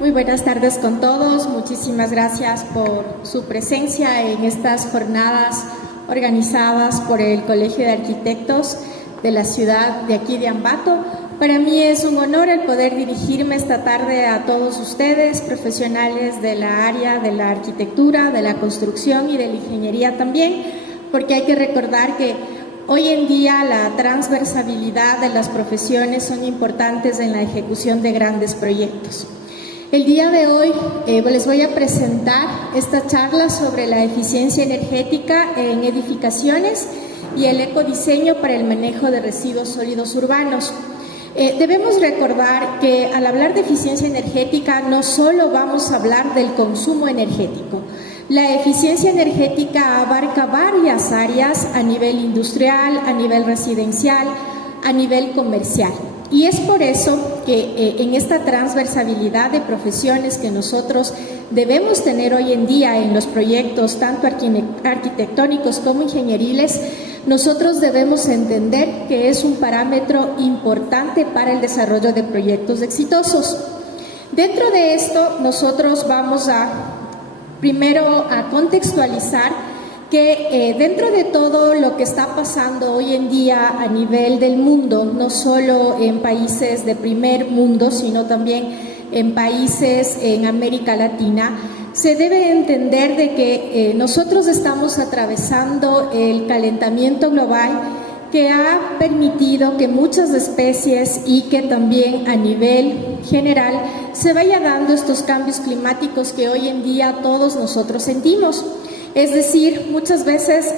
Muy buenas tardes con todos. Muchísimas gracias por su presencia en estas jornadas organizadas por el Colegio de Arquitectos de la ciudad de aquí de Ambato. Para mí es un honor el poder dirigirme esta tarde a todos ustedes, profesionales de la área de la arquitectura, de la construcción y de la ingeniería también, porque hay que recordar que hoy en día la transversalidad de las profesiones son importantes en la ejecución de grandes proyectos. El día de hoy les voy a presentar esta charla sobre la eficiencia energética en edificaciones y el ecodiseño para el manejo de residuos sólidos urbanos. Debemos recordar que al hablar de eficiencia energética no solo vamos a hablar del consumo energético. La eficiencia energética abarca varias áreas a nivel industrial, a nivel residencial, a nivel comercial. Y es por eso que en esta transversalidad de profesiones que nosotros debemos tener hoy en día en los proyectos, tanto arquitectónicos como ingenieriles, nosotros debemos entender que es un parámetro importante para el desarrollo de proyectos exitosos. Dentro de esto, nosotros vamos primero a contextualizar que dentro de todo lo que está pasando hoy en día a nivel del mundo, no solo en países de primer mundo, sino también en países en América Latina, se debe entender de que nosotros estamos atravesando el calentamiento global que ha permitido que muchas especies y que también a nivel general se vaya dando estos cambios climáticos que hoy en día todos nosotros sentimos. Es decir, muchas veces,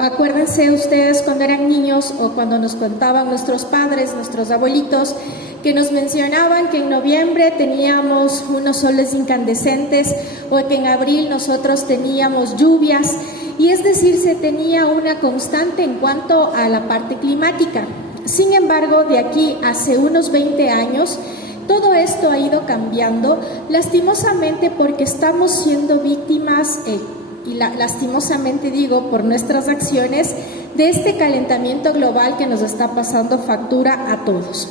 acuérdense ustedes cuando eran niños o cuando nos contaban nuestros padres, nuestros abuelitos, que nos mencionaban que en noviembre teníamos unos soles incandescentes o que en abril nosotros teníamos lluvias, y es decir, se tenía una constante en cuanto a la parte climática. Sin embargo, de aquí hace unos 20 años, todo esto ha ido cambiando, lastimosamente porque estamos siendo víctimas, y lastimosamente digo por nuestras acciones, de este calentamiento global que nos está pasando factura a todos.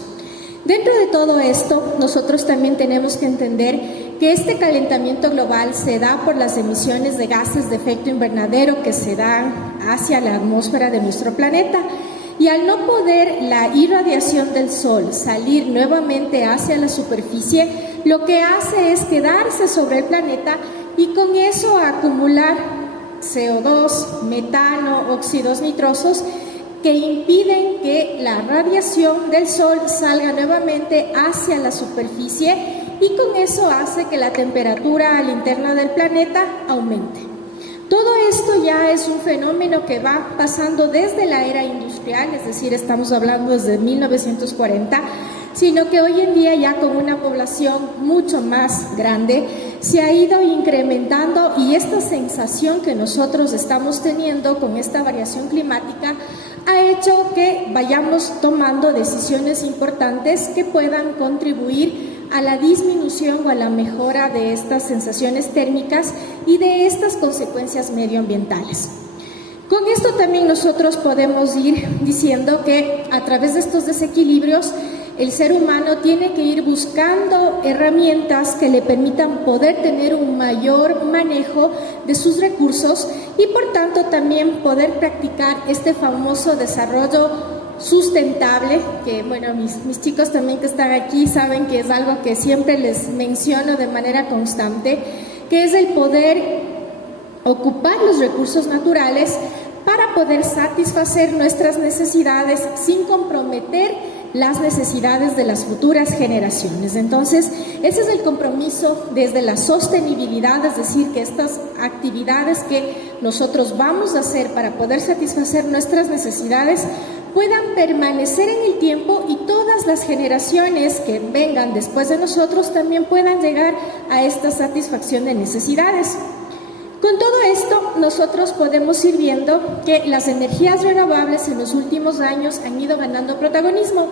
Dentro de todo esto, nosotros también tenemos que entender que este calentamiento global se da por las emisiones de gases de efecto invernadero que se dan hacia la atmósfera de nuestro planeta. Y al no poder la irradiación del sol salir nuevamente hacia la superficie, lo que hace es quedarse sobre el planeta y con eso acumular CO2, metano, óxidos nitrosos que impiden que la radiación del sol salga nuevamente hacia la superficie y con eso hace que la temperatura a la interna del planeta aumente. Todo esto ya es un fenómeno que va pasando desde la era industrial, es decir, estamos hablando desde 1940, sino que hoy en día ya con una población mucho más grande se ha ido incrementando, y esta sensación que nosotros estamos teniendo con esta variación climática ha hecho que vayamos tomando decisiones importantes que puedan contribuir a la disminución o a la mejora de estas sensaciones térmicas y de estas consecuencias medioambientales. Con esto también nosotros podemos ir diciendo que a través de estos desequilibrios el ser humano tiene que ir buscando herramientas que le permitan poder tener un mayor manejo de sus recursos y por tanto también poder practicar este famoso desarrollo sustentable, que bueno, mis chicos también que están aquí saben que es algo que siempre les menciono de manera constante, que es el poder ocupar los recursos naturales para poder satisfacer nuestras necesidades sin comprometer las necesidades de las futuras generaciones. Entonces, ese es el compromiso desde la sostenibilidad, es decir, que estas actividades que nosotros vamos a hacer para poder satisfacer nuestras necesidades puedan permanecer en el tiempo y todas las generaciones que vengan después de nosotros también puedan llegar a esta satisfacción de necesidades. Con todo esto, nosotros podemos ir viendo que las energías renovables en los últimos años han ido ganando protagonismo,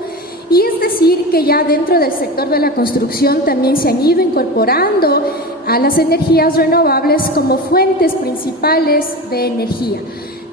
y es decir, que ya dentro del sector de la construcción también se han ido incorporando a las energías renovables como fuentes principales de energía.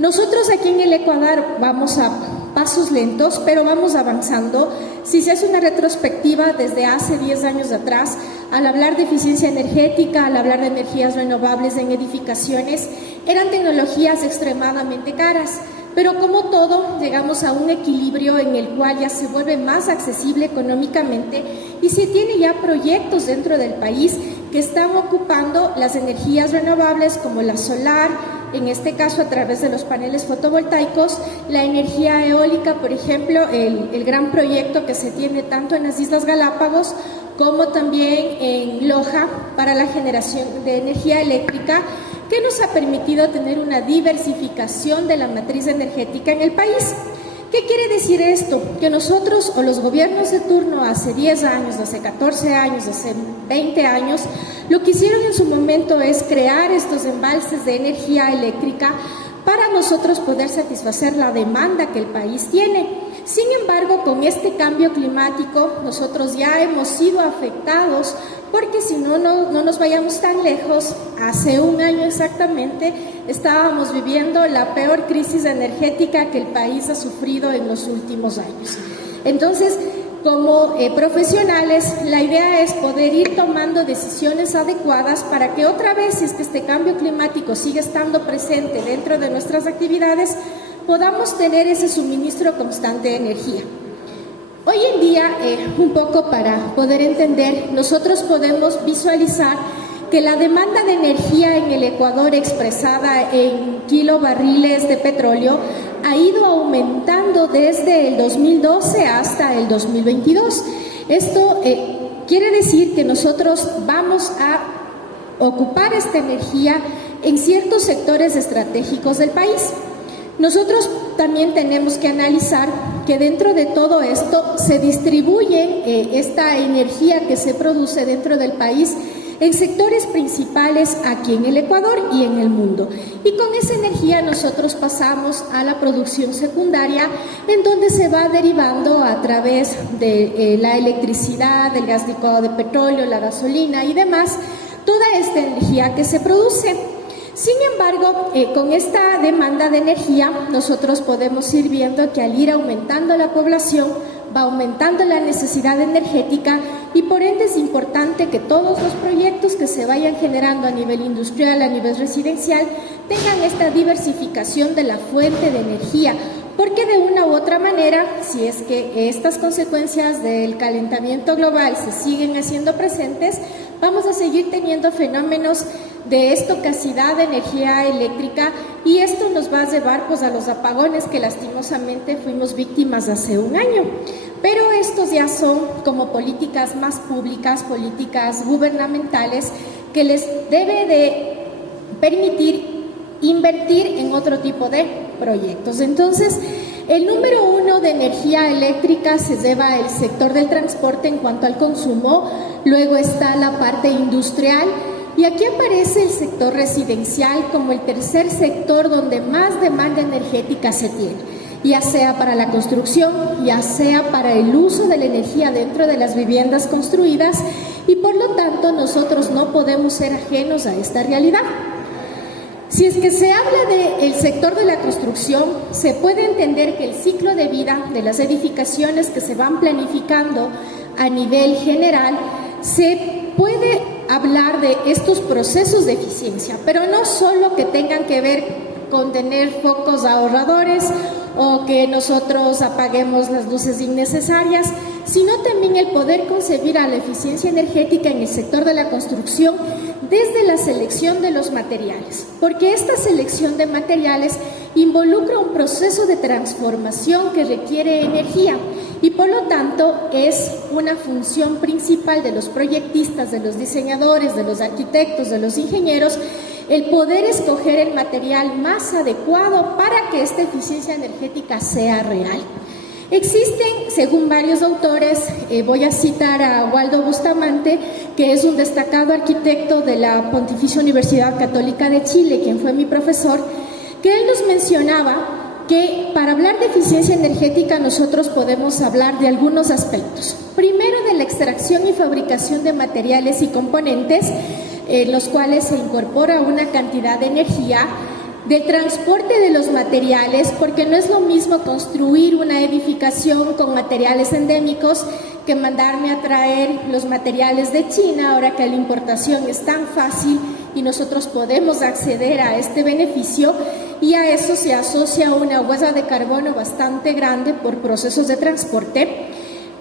Nosotros aquí en el Ecuador vamos a pasos lentos, pero vamos avanzando. Si se hace una retrospectiva desde hace 10 años atrás, al hablar de eficiencia energética, al hablar de energías renovables en edificaciones, eran tecnologías extremadamente caras. Pero como todo, llegamos a un equilibrio en el cual ya se vuelve más accesible económicamente y se tiene ya proyectos dentro del país que están ocupando las energías renovables como la solar, en este caso a través de los paneles fotovoltaicos, la energía eólica, por ejemplo, el gran proyecto que se tiene tanto en las Islas Galápagos como también en Loja para la generación de energía eléctrica, que nos ha permitido tener una diversificación de la matriz energética en el país. ¿Qué quiere decir esto? Que nosotros o los gobiernos de turno hace 10 años, hace 14 años, hace 20 años, lo que hicieron en su momento es crear estos embalses de energía eléctrica para nosotros poder satisfacer la demanda que el país tiene. Sin embargo, con este cambio climático, nosotros ya hemos sido afectados porque si no nos vayamos tan lejos, hace un año exactamente estábamos viviendo la peor crisis energética que el país ha sufrido en los últimos años. Entonces, como profesionales, la idea es poder ir tomando decisiones adecuadas para que otra vez, si es que este cambio climático sigue estando presente dentro de nuestras actividades, podamos tener ese suministro constante de energía. Hoy en día, un poco para poder entender, nosotros podemos visualizar que la demanda de energía en el Ecuador expresada en kilobarriles de petróleo ha ido aumentando desde el 2012 hasta el 2022. Esto quiere decir que nosotros vamos a ocupar esta energía en ciertos sectores estratégicos del país. Nosotros también tenemos que analizar que dentro de todo esto se distribuye esta energía que se produce dentro del país en sectores principales aquí en el Ecuador y en el mundo. Y con esa energía nosotros pasamos a la producción secundaria, en donde se va derivando a través de la electricidad, el gas licuado de petróleo, la gasolina y demás, toda esta energía que se produce. Sin embargo, con esta demanda de energía, nosotros podemos ir viendo que al ir aumentando la población, va aumentando la necesidad energética y por ende es importante que todos los proyectos que se vayan generando a nivel industrial, a nivel residencial, tengan esta diversificación de la fuente de energía, porque de una u otra manera, si es que estas consecuencias del calentamiento global se siguen haciendo presentes, vamos a seguir teniendo fenómenos de estocacidad de energía eléctrica y esto nos va a llevar pues a los apagones que lastimosamente fuimos víctimas hace un año. Pero estos ya son como políticas más públicas, políticas gubernamentales que les debe de permitir invertir en otro tipo de proyectos. Entonces, el número 1 de energía eléctrica se lleva el sector del transporte en cuanto al consumo, luego está la parte industrial y aquí aparece el sector residencial como el tercer sector donde más demanda energética se tiene, ya sea para la construcción, ya sea para el uso de la energía dentro de las viviendas construidas y por lo tanto nosotros no podemos ser ajenos a esta realidad. Si es que se habla del sector de la construcción, se puede entender que el ciclo de vida de las edificaciones que se van planificando a nivel general, se puede hablar de estos procesos de eficiencia, pero no solo que tengan que ver con tener focos ahorradores o que nosotros apaguemos las luces innecesarias, sino también el poder concebir a la eficiencia energética en el sector de la construcción desde la selección de los materiales, porque esta selección de materiales involucra un proceso de transformación que requiere energía y por lo tanto es una función principal de los proyectistas, de los diseñadores, de los arquitectos, de los ingenieros, el poder escoger el material más adecuado para que esta eficiencia energética sea real. Existen, según varios autores, voy a citar a Waldo Bustamante, que es un destacado arquitecto de la Pontificia Universidad Católica de Chile, quien fue mi profesor, que él nos mencionaba que para hablar de eficiencia energética nosotros podemos hablar de algunos aspectos. Primero, de la extracción y fabricación de materiales y componentes, los cuales se incorpora una cantidad de energía del transporte de los materiales, porque no es lo mismo construir una edificación con materiales endémicos que mandarme a traer los materiales de China, ahora que la importación es tan fácil y nosotros podemos acceder a este beneficio, y a eso se asocia una huella de carbono bastante grande por procesos de transporte.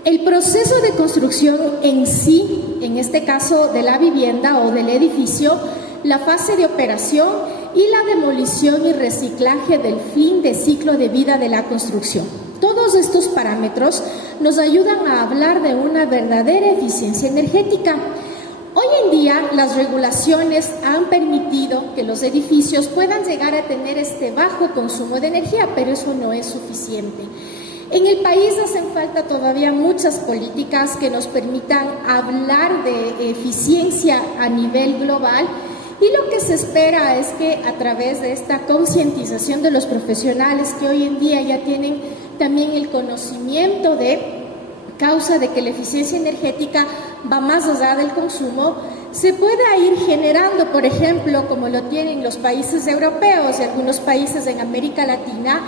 El proceso de construcción en sí, en este caso de la vivienda o del edificio, la fase de operación y la demolición y reciclaje del fin de ciclo de vida de la construcción. Todos estos parámetros nos ayudan a hablar de una verdadera eficiencia energética. Hoy en día las regulaciones han permitido que los edificios puedan llegar a tener este bajo consumo de energía, pero eso no es suficiente. En el país hacen falta todavía muchas políticas que nos permitan hablar de eficiencia a nivel global, y lo que se espera es que a través de esta concientización de los profesionales que hoy en día ya tienen también el conocimiento de causa de que la eficiencia energética va más allá del consumo, se pueda ir generando, por ejemplo, como lo tienen los países europeos y algunos países en América Latina,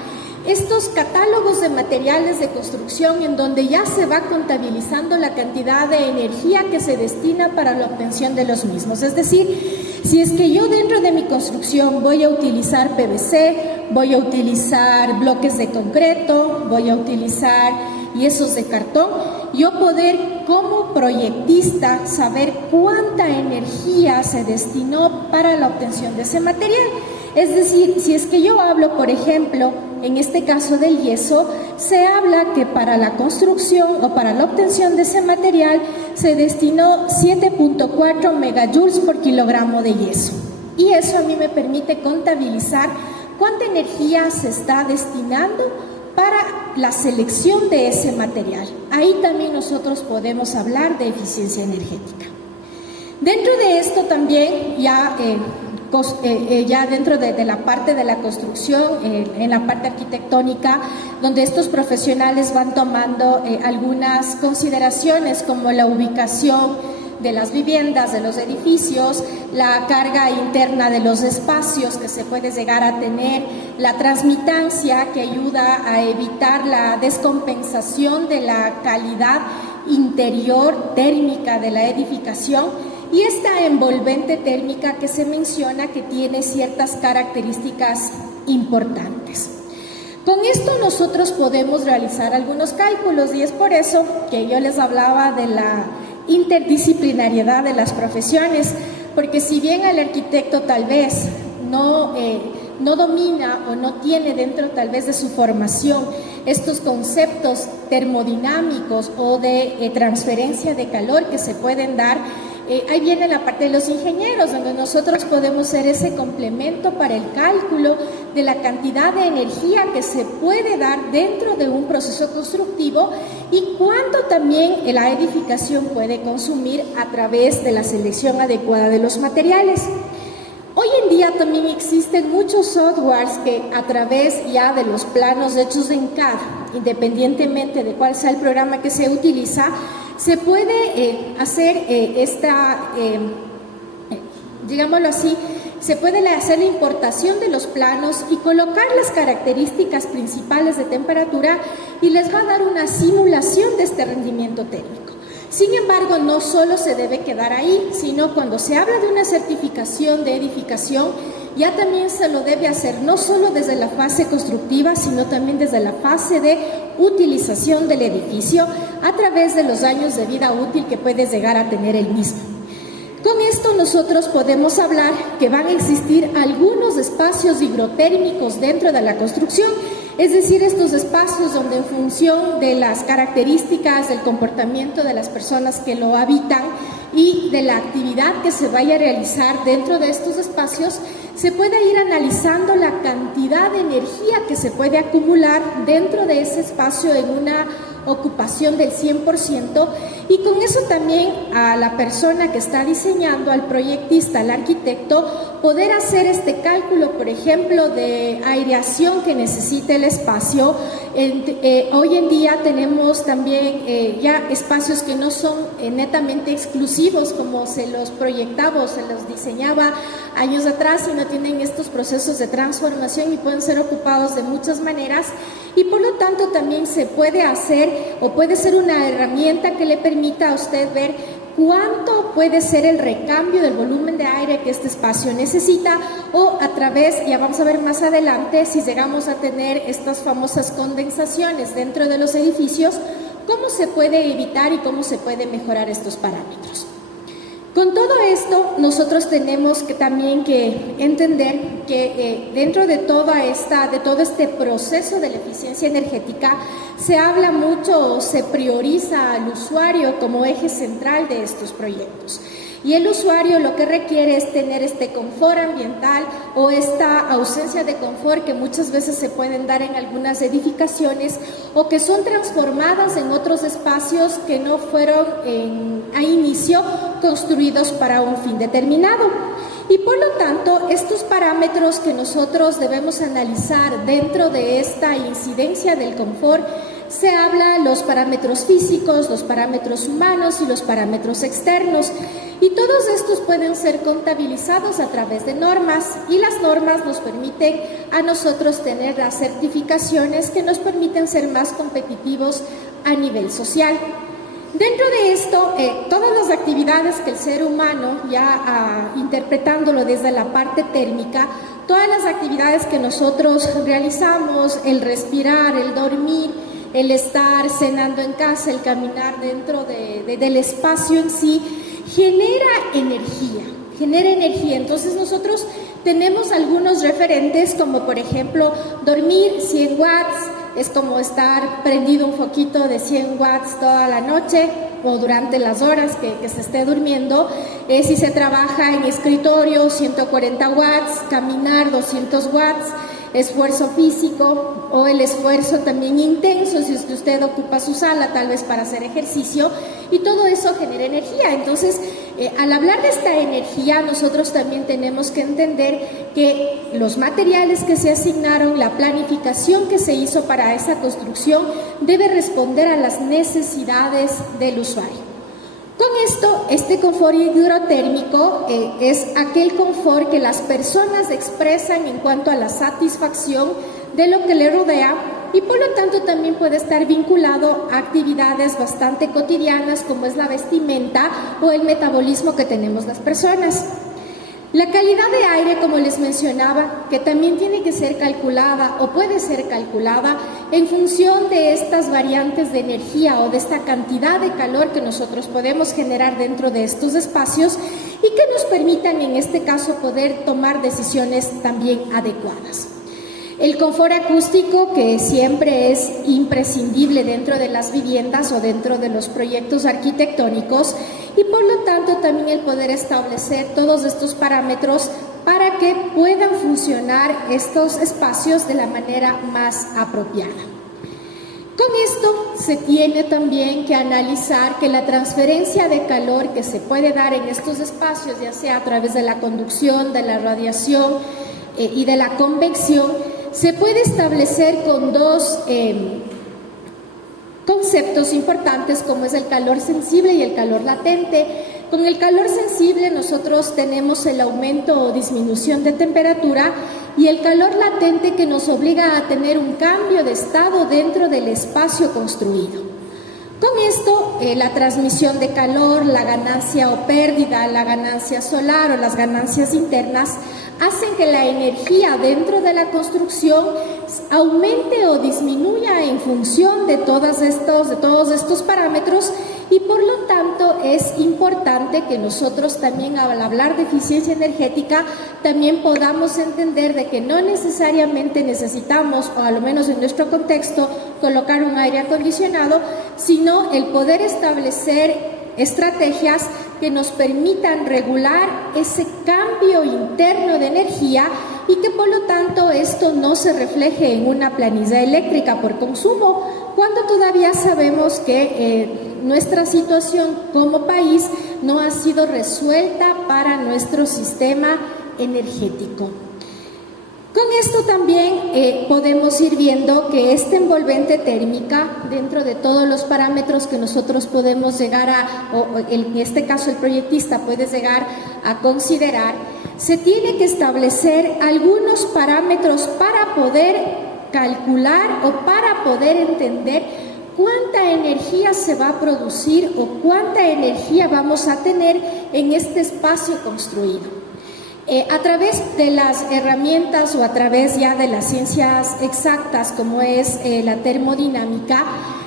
estos catálogos de materiales de construcción en donde ya se va contabilizando la cantidad de energía que se destina para la obtención de los mismos. Es decir, si es que yo dentro de mi construcción voy a utilizar PVC, voy a utilizar bloques de concreto, voy a utilizar yesos de cartón, yo poder como proyectista saber cuánta energía se destinó para la obtención de ese material. Es decir, si es que yo hablo, por ejemplo, en este caso del yeso, se habla que para la construcción o para la obtención de ese material se destinó 7.4 megajoules por kilogramo de yeso. Y eso a mí me permite contabilizar cuánta energía se está destinando para la selección de ese material. Ahí también nosotros podemos hablar de eficiencia energética. Dentro de esto también ya dentro de la parte de la construcción, en la parte arquitectónica, donde estos profesionales van tomando algunas consideraciones como la ubicación de las viviendas, de los edificios, la carga interna de los espacios que se puede llegar a tener, la transmitancia que ayuda a evitar la descompensación de la calidad interior térmica de la edificación, y esta envolvente térmica que se menciona que tiene ciertas características importantes. Con esto nosotros podemos realizar algunos cálculos, y es por eso que yo les hablaba de la interdisciplinariedad de las profesiones, porque si bien el arquitecto tal vez no domina o no tiene dentro tal vez de su formación estos conceptos termodinámicos o de transferencia de calor que se pueden dar, ahí viene la parte de los ingenieros, donde nosotros podemos ser ese complemento para el cálculo de la cantidad de energía que se puede dar dentro de un proceso constructivo y cuánto también la edificación puede consumir a través de la selección adecuada de los materiales. Hoy en día también existen muchos softwares que a través ya de los planos hechos en CAD, independientemente de cuál sea el programa que se utiliza, se puede hacer digámoslo así, se puede hacer la importación de los planos y colocar las características principales de temperatura y les va a dar una simulación de este rendimiento térmico. Sin embargo, no solo se debe quedar ahí, sino cuando se habla de una certificación de edificación, ya también se lo debe hacer no solo desde la fase constructiva, sino también desde la fase de utilización del edificio a través de los años de vida útil que puede llegar a tener el mismo. Con esto nosotros podemos hablar que van a existir algunos espacios higrotérmicos dentro de la construcción, es decir, estos espacios donde en función de las características del comportamiento de las personas que lo habitan y de la actividad que se vaya a realizar dentro de estos espacios, se puede ir analizando la cantidad de energía que se puede acumular dentro de ese espacio en una ocupación del 100%, y con eso también a la persona que está diseñando, al proyectista, al arquitecto, poder hacer este cálculo, por ejemplo, de aireación que necesita el espacio. Hoy en día tenemos también ya espacios que no son netamente exclusivos como se los proyectaba o se los diseñaba años atrás, sino tienen estos procesos de transformación y pueden ser ocupados de muchas maneras, y por lo tanto también se puede hacer o puede ser una herramienta que le permita a usted ver cuánto puede ser el recambio del volumen de aire que este espacio necesita, o a través, ya vamos a ver más adelante, si llegamos a tener estas famosas condensaciones dentro de los edificios, cómo se puede evitar y cómo se puede mejorar estos parámetros. Con todo esto, nosotros tenemos que también que entender que dentro de todo este proceso de la eficiencia energética se habla mucho o se prioriza al usuario como eje central de estos proyectos. Y el usuario lo que requiere es tener este confort ambiental o esta ausencia de confort que muchas veces se pueden dar en algunas edificaciones o que son transformadas en otros espacios que no fueron a inicio construidos para un fin determinado. Y por lo tanto, estos parámetros que nosotros debemos analizar dentro de esta incidencia del confort, se habla los parámetros físicos, los parámetros humanos y los parámetros externos, y todos estos pueden ser contabilizados a través de normas, y las normas nos permiten a nosotros tener las certificaciones que nos permiten ser más competitivos a nivel social. Dentro de esto, todas las actividades que el ser humano, ya interpretándolo desde la parte térmica, todas las actividades que nosotros realizamos, el respirar, el dormir, el estar cenando en casa, el caminar dentro del espacio en sí, genera energía. Entonces nosotros tenemos algunos referentes, como por ejemplo, dormir 100 watts, es como estar prendido un foquito de 100 watts toda la noche o durante las horas que se esté durmiendo. Si se trabaja en escritorio, 140 watts, caminar 200 watts, esfuerzo físico o el esfuerzo también intenso, si es que usted ocupa su sala tal vez para hacer ejercicio, y todo eso genera energía. Entonces, al hablar de esta energía, nosotros también tenemos que entender que los materiales que se asignaron, la planificación que se hizo para esa construcción, debe responder a las necesidades del usuario. Con esto, este confort hidrotérmico es aquel confort que las personas expresan en cuanto a la satisfacción de lo que le rodea, y por lo tanto también puede estar vinculado a actividades bastante cotidianas como es la vestimenta o el metabolismo que tenemos las personas. La calidad de aire, como les mencionaba, que también tiene que ser calculada o puede ser calculada en función de estas variantes de energía o de esta cantidad de calor que nosotros podemos generar dentro de estos espacios y que nos permitan en este caso poder tomar decisiones también adecuadas. El confort acústico, que siempre es imprescindible dentro de las viviendas o dentro de los proyectos arquitectónicos, y por lo tanto también el poder establecer todos estos parámetros para que puedan funcionar estos espacios de la manera más apropiada. Con esto se tiene también que analizar que la transferencia de calor que se puede dar en estos espacios, ya sea a través de la conducción, de la radiación y de la convección, se puede establecer con dos conceptos importantes, como es el calor sensible y el calor latente. Con el calor sensible nosotros tenemos el aumento o disminución de temperatura, y el calor latente que nos obliga a tener un cambio de estado dentro del espacio construido. Con esto, la transmisión de calor, la ganancia o pérdida, la ganancia solar o las ganancias internas hacen que la energía dentro de la construcción aumente o disminuya en función de todos estos parámetros, y por lo tanto es importante que nosotros también, al hablar de eficiencia energética, también podamos entender de que no necesariamente necesitamos, o al menos en nuestro contexto, colocar un aire acondicionado, sino el poder establecer estrategias que nos permitan regular ese cambio interno de energía y que por lo tanto esto no se refleje en una planilla eléctrica por consumo, cuando todavía sabemos que nuestra situación como país no ha sido resuelta para nuestro sistema energético. Con esto también podemos ir viendo que esta envolvente térmica, dentro de todos los parámetros que nosotros podemos llegar a, o en este caso el proyectista puede llegar a considerar, se tiene que establecer algunos parámetros para poder calcular o para poder entender cuánta energía se va a producir o cuánta energía vamos a tener en este espacio construido. A través de las herramientas o a través ya de las ciencias exactas como es la termodinámica,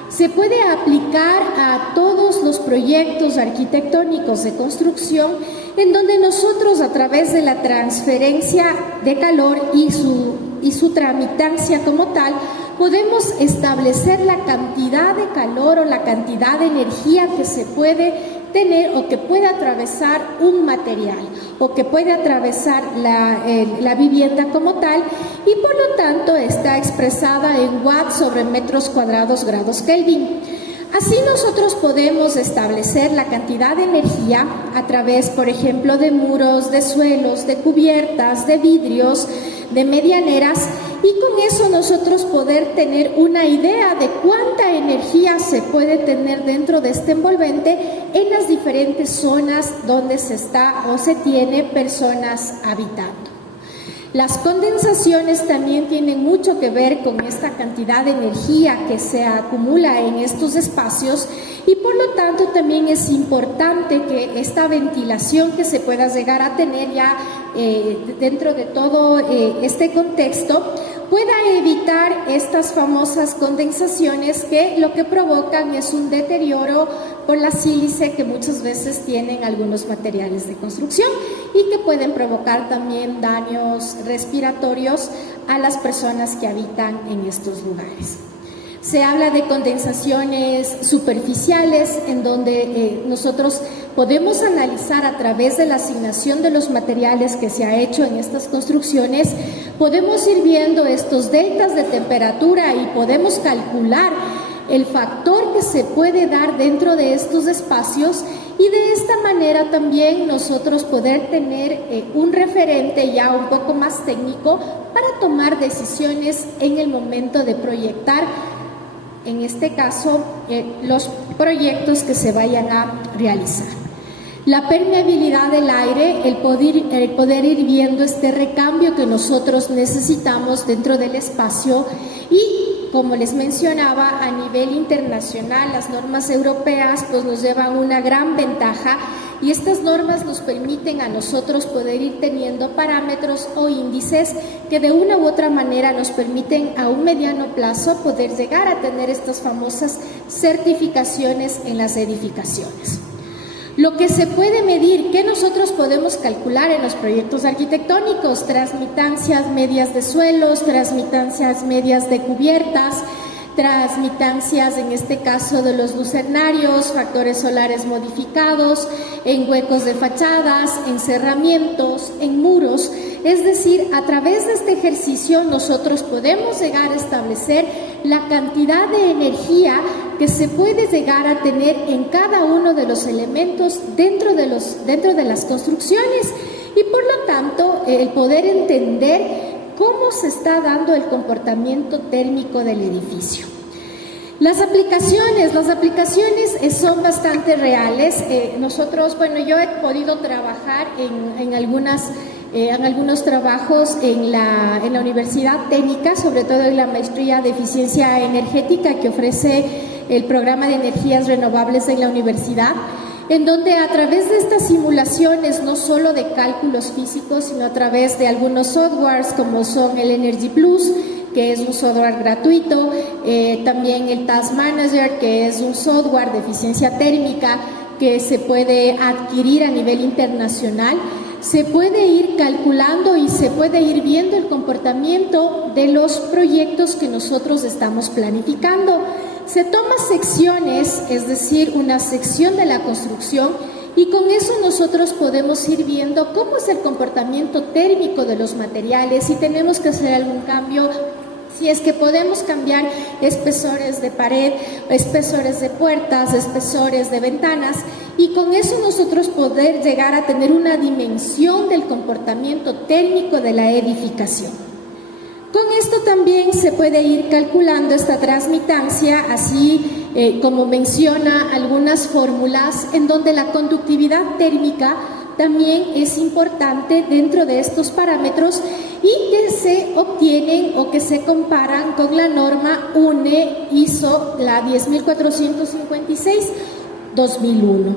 se puede aplicar a todos los proyectos arquitectónicos de construcción en donde nosotros a través de la transferencia de calor y su tramitancia como tal, podemos establecer la cantidad de calor o la cantidad de energía que se puede tener o que puede atravesar un material o que puede atravesar la vivienda como tal y por lo tanto está expresada en watts sobre metros cuadrados grados Kelvin. Así nosotros podemos establecer la cantidad de energía a través, por ejemplo, de muros, de suelos, de cubiertas, de vidrios, de medianeras y con eso nosotros poder tener una idea de cuánta energía se puede tener dentro de este envolvente en las diferentes zonas donde se está o se tiene personas habitando. Las condensaciones también tienen mucho que ver con esta cantidad de energía que se acumula en estos espacios y por lo tanto también es importante que esta ventilación que se pueda llegar a tener ya dentro de todo este contexto pueda evitar estas famosas condensaciones que lo que provocan es un deterioro por la sílice que muchas veces tienen algunos materiales de construcción y que pueden provocar también daños respiratorios a las personas que habitan en estos lugares. Se habla de condensaciones superficiales en donde nosotros podemos analizar a través de la asignación de los materiales que se ha hecho en estas construcciones, podemos ir viendo estos deltas de temperatura y podemos calcular el factor que se puede dar dentro de estos espacios y de esta manera también nosotros poder tener un referente ya un poco más técnico para tomar decisiones en el momento de proyectar, en este caso, los proyectos que se vayan a realizar. La permeabilidad del aire, el poder ir viendo este recambio que nosotros necesitamos dentro del espacio y, como les mencionaba, a nivel internacional, las normas europeas pues nos llevan una gran ventaja y estas normas nos permiten a nosotros poder ir teniendo parámetros o índices que de una u otra manera nos permiten a un mediano plazo poder llegar a tener estas famosas certificaciones en las edificaciones. Lo que se puede medir, ¿qué nosotros podemos calcular en los proyectos arquitectónicos? Transmitancias medias de suelos, transmitancias medias de cubiertas, transmitancias en este caso de los lucernarios, factores solares modificados, en huecos de fachadas, en cerramientos, en muros. Es decir, a través de este ejercicio nosotros podemos llegar a establecer la cantidad de energía que se puede llegar a tener en cada uno de los elementos dentro de las construcciones y por lo tanto el poder entender cómo se está dando el comportamiento térmico del edificio. Las aplicaciones son bastante reales. Yo he podido trabajar en algunos trabajos en la Universidad Técnica, sobre todo en la maestría de eficiencia energética que ofrece el programa de energías renovables en la universidad, en donde a través de estas simulaciones, no solo de cálculos físicos, sino a través de algunos softwares como son el Energy Plus, que es un software gratuito, también el Task Manager, que es un software de eficiencia térmica que se puede adquirir a nivel internacional, se puede ir calculando y se puede ir viendo el comportamiento de los proyectos que nosotros estamos planificando. Se toma secciones, es decir, una sección de la construcción y con eso nosotros podemos ir viendo cómo es el comportamiento térmico de los materiales, si tenemos que hacer algún cambio, Si es que podemos cambiar espesores de pared, espesores de puertas, espesores de ventanas, y con eso nosotros poder llegar a tener una dimensión del comportamiento térmico de la edificación. Con esto también se puede ir calculando esta transmitancia, así como menciona algunas fórmulas en donde la conductividad térmica también es importante dentro de estos parámetros y que se obtienen o que se comparan con la norma UNE ISO, la 10456-2001.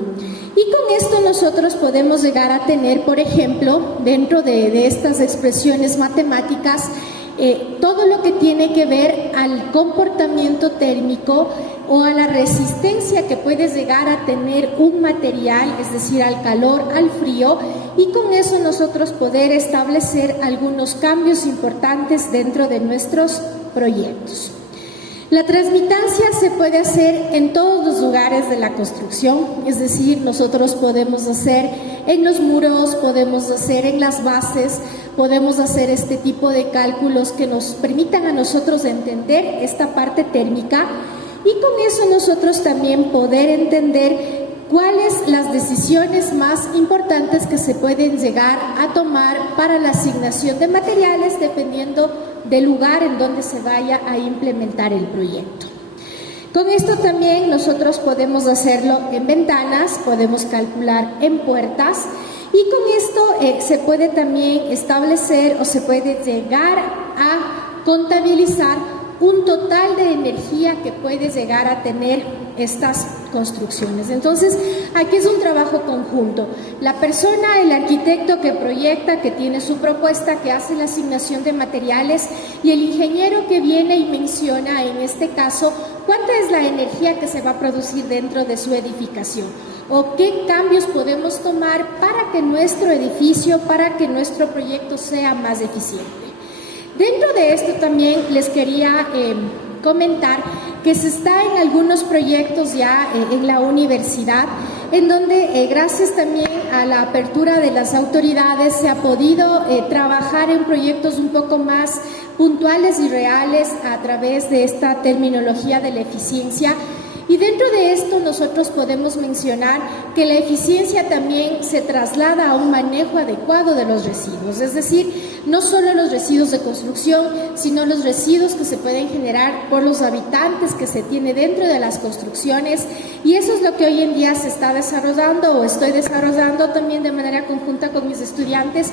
Y con esto nosotros podemos llegar a tener, por ejemplo, dentro de estas expresiones matemáticas, todo lo que tiene que ver al comportamiento térmico o a la resistencia que puede llegar a tener un material, es decir, al calor, al frío, y con eso nosotros poder establecer algunos cambios importantes dentro de nuestros proyectos. La transmitancia se puede hacer en todos los lugares de la construcción, es decir, nosotros podemos hacer en los muros, podemos hacer en las bases, podemos hacer este tipo de cálculos que nos permitan a nosotros entender esta parte térmica y con eso nosotros también poder entender cuáles las decisiones más importantes que se pueden llegar a tomar para la asignación de materiales dependiendo del lugar en donde se vaya a implementar el proyecto. Con esto también nosotros podemos hacerlo en ventanas, podemos calcular en puertas y con esto se puede también establecer o se puede llegar a contabilizar un total de energía que puede llegar a tener estas construcciones. Entonces, aquí es un trabajo conjunto. La persona, el arquitecto que proyecta, que tiene su propuesta, que hace la asignación de materiales, y el ingeniero que viene y menciona, en este caso, cuánta es la energía que se va a producir dentro de su edificación o qué cambios podemos tomar para que nuestro edificio, para que nuestro proyecto sea más eficiente. Dentro de esto también les quería comentar que se está en algunos proyectos ya en la universidad, en donde gracias también a la apertura de las autoridades se ha podido trabajar en proyectos un poco más puntuales y reales a través de esta terminología de la eficiencia. Y dentro de esto nosotros podemos mencionar que la eficiencia también se traslada a un manejo adecuado de los residuos, es decir, no solo los residuos de construcción, sino los residuos que se pueden generar por los habitantes que se tiene dentro de las construcciones, y eso es lo que hoy en día se está desarrollando o estoy desarrollando también de manera conjunta con mis estudiantes,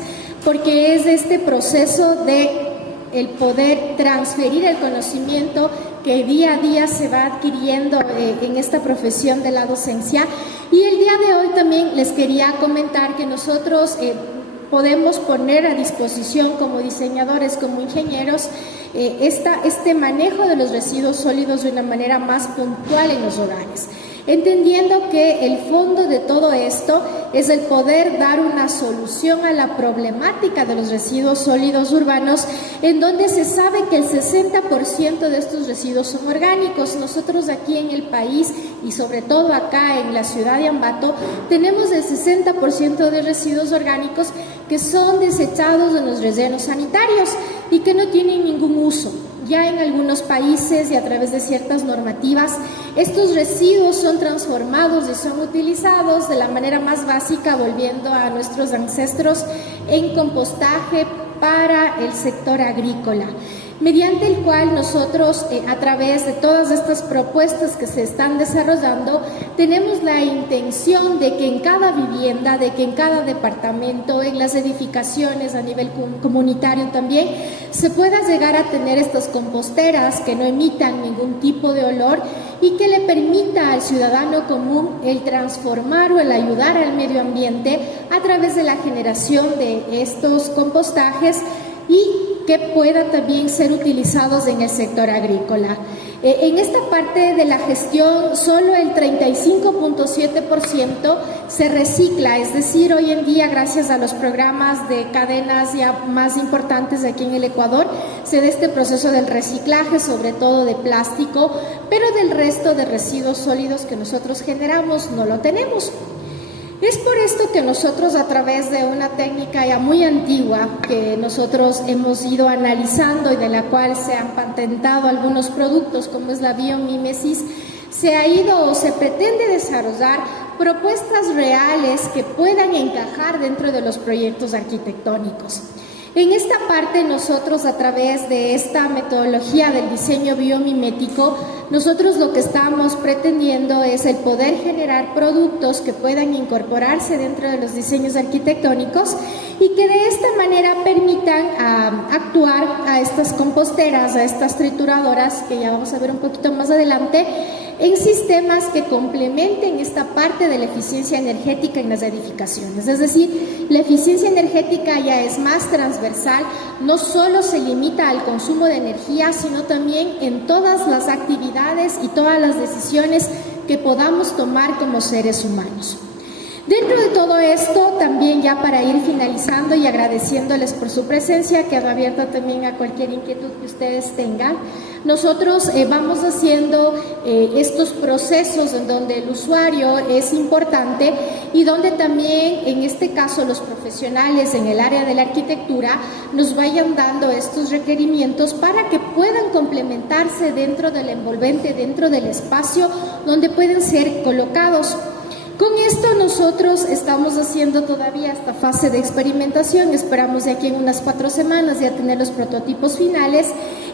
porque es este proceso de el poder transferir el conocimiento que día a día se va adquiriendo en esta profesión de la docencia. Y el día de hoy también les quería comentar que nosotros podemos poner a disposición como diseñadores, como ingenieros, este manejo de los residuos sólidos de una manera más puntual en los hogares, entendiendo que el fondo de todo esto es el poder dar una solución a la problemática de los residuos sólidos urbanos, en donde se sabe que el 60% de estos residuos son orgánicos. Nosotros aquí en el país y sobre todo acá en la ciudad de Ambato tenemos el 60% de residuos orgánicos que son desechados en los rellenos sanitarios y que no tienen ningún uso. Ya en algunos países y a través de ciertas normativas, estos residuos son transformados y son utilizados de la manera más básica, volviendo a nuestros ancestros, en compostaje para el sector agrícola, mediante el cual nosotros, a través de todas estas propuestas que se están desarrollando, tenemos la intención de que en cada vivienda, de que en cada departamento, en las edificaciones a nivel comunitario también, se pueda llegar a tener estas composteras que no emitan ningún tipo de olor y que le permita al ciudadano común el transformar o el ayudar al medio ambiente a través de la generación de estos compostajes y que puedan también ser utilizados en el sector agrícola. En esta parte de la gestión, solo el 35.7% se recicla, es decir, hoy en día, gracias a los programas de cadenas ya más importantes aquí en el Ecuador, se da este proceso del reciclaje, sobre todo de plástico, pero del resto de residuos sólidos que nosotros generamos no lo tenemos. Es por esto que nosotros, a través de una técnica ya muy antigua que nosotros hemos ido analizando y de la cual se han patentado algunos productos, como es la biomímesis, se ha ido o se pretende desarrollar propuestas reales que puedan encajar dentro de los proyectos arquitectónicos. En esta parte, nosotros, a través de esta metodología del diseño biomimético, nosotros lo que estamos pretendiendo es el poder generar productos que puedan incorporarse dentro de los diseños arquitectónicos y que de esta manera permitan actuar a estas composteras, a estas trituradoras, que ya vamos a ver un poquito más adelante, en sistemas que complementen esta parte de la eficiencia energética en las edificaciones. Es decir, la eficiencia energética ya es más transversal, no solo se limita al consumo de energía, sino también en todas las actividades y todas las decisiones que podamos tomar como seres humanos. Dentro de todo esto, también ya para ir finalizando y agradeciéndoles por su presencia, quedo abierta también a cualquier inquietud que ustedes tengan. Nosotros vamos haciendo estos procesos en donde el usuario es importante y donde también, en este caso, los profesionales en el área de la arquitectura nos vayan dando estos requerimientos para que puedan complementarse dentro del envolvente, dentro del espacio donde pueden ser colocados. Con esto nosotros estamos haciendo todavía esta fase de experimentación, esperamos de aquí en unas 4 semanas ya tener los prototipos finales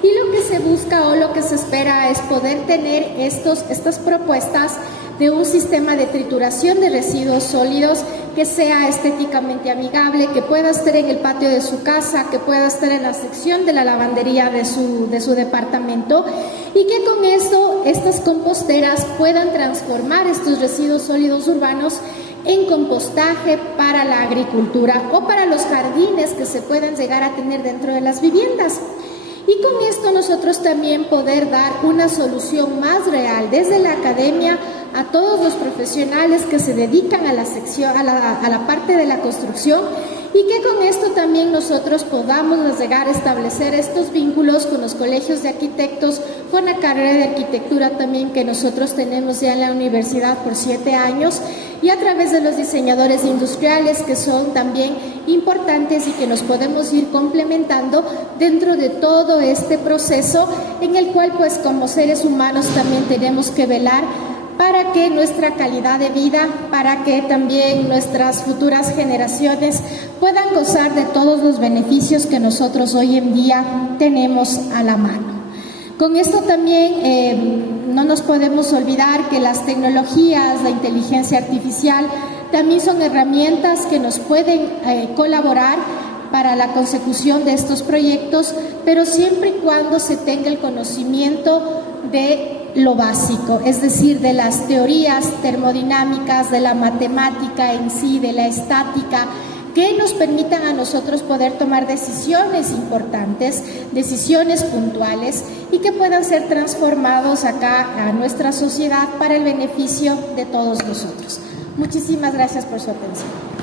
y lo que se busca o lo que se espera es poder tener estas propuestas de un sistema de trituración de residuos sólidos que sea estéticamente amigable, que pueda estar en el patio de su casa, que pueda estar en la sección de la lavandería de su departamento y que con esto estas composteras puedan transformar estos residuos sólidos urbanos en compostaje para la agricultura o para los jardines que se puedan llegar a tener dentro de las viviendas. Y con esto nosotros también poder dar una solución más real desde la academia a todos los profesionales que se dedican a la parte de la construcción y que con esto también nosotros podamos llegar a establecer estos vínculos con los colegios de arquitectos, con la carrera de arquitectura también que nosotros tenemos ya en la universidad por 7 años y a través de los diseñadores industriales que son también importantes y que nos podemos ir complementando dentro de todo este proceso en el cual pues como seres humanos también tenemos que velar para que nuestra calidad de vida, para que también nuestras futuras generaciones puedan gozar de todos los beneficios que nosotros hoy en día tenemos a la mano. Con esto también no nos podemos olvidar que las tecnologías, la inteligencia artificial, también son herramientas que nos pueden colaborar para la consecución de estos proyectos, pero siempre y cuando se tenga el conocimiento de lo básico, es decir, de las teorías termodinámicas, de la matemática en sí, de la estática, que nos permitan a nosotros poder tomar decisiones importantes, decisiones puntuales y que puedan ser transformados acá a nuestra sociedad para el beneficio de todos nosotros. Muchísimas gracias por su atención.